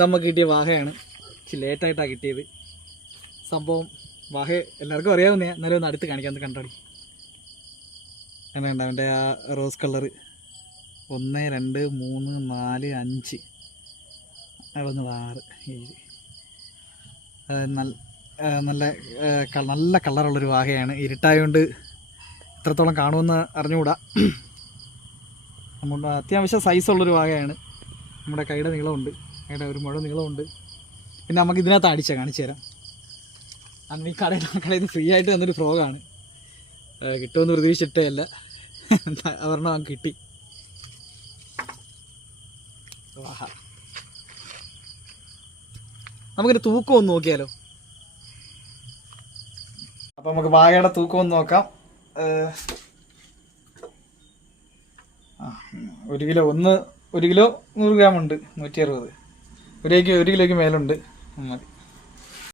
നമുക്ക് കിട്ടിയ വാഹയാണ്. ലേറ്റായിട്ടാണ് കിട്ടിയത്. സംഭവം വാഹ എല്ലാവർക്കും അറിയാവുന്നതാണ്, എന്നാലും ഒന്ന് അടുത്ത് കാണിക്കാം, ഒന്ന് കണ്ടോടി. അങ്ങനെയുണ്ട് അവൻ്റെ ആ റോസ് കളറ്. 1 2 3 4 5 6 7 നല്ല നല്ല കളറുള്ളൊരു വാഹയാണ്. ഇരുട്ടായതുകൊണ്ട് എത്രത്തോളം കാണുമെന്ന് അറിഞ്ഞുകൂടാ. നമ്മുടെ അത്യാവശ്യം സൈസുള്ളൊരു വാഹയാണ്. നമ്മുടെ കൈയുടെ നീളമുണ്ട്, കൈയുടെ ഒരു മുഴ നീളമുണ്ട്. പിന്നെ നമുക്ക് ഇതിനകത്ത് അടിച്ചാൽ കാണിച്ചു തരാം. അന്ന് ഈ കടയിൽ നിന്ന് ഫ്രീ ആയിട്ട് തന്നൊരു ഫ്രോഗാണ്. കിട്ടുമെന്ന് പ്രതീക്ഷിച്ചിട്ടേയല്ല, ഒരെണ്ണം നമുക്ക് കിട്ടി. വാഹ, നമുക്കിൻ്റെ തൂക്കം ഒന്ന് നോക്കിയാലോ. അപ്പം നമുക്ക് വാഹയുടെ തൂക്കം ഒന്ന് നോക്കാം. 1 കിലോ 1 കിലോ 100 ഗ്രാം ഉണ്ട്. 160. 1 കിലോയ്ക്ക് മേലുണ്ട്. മതി.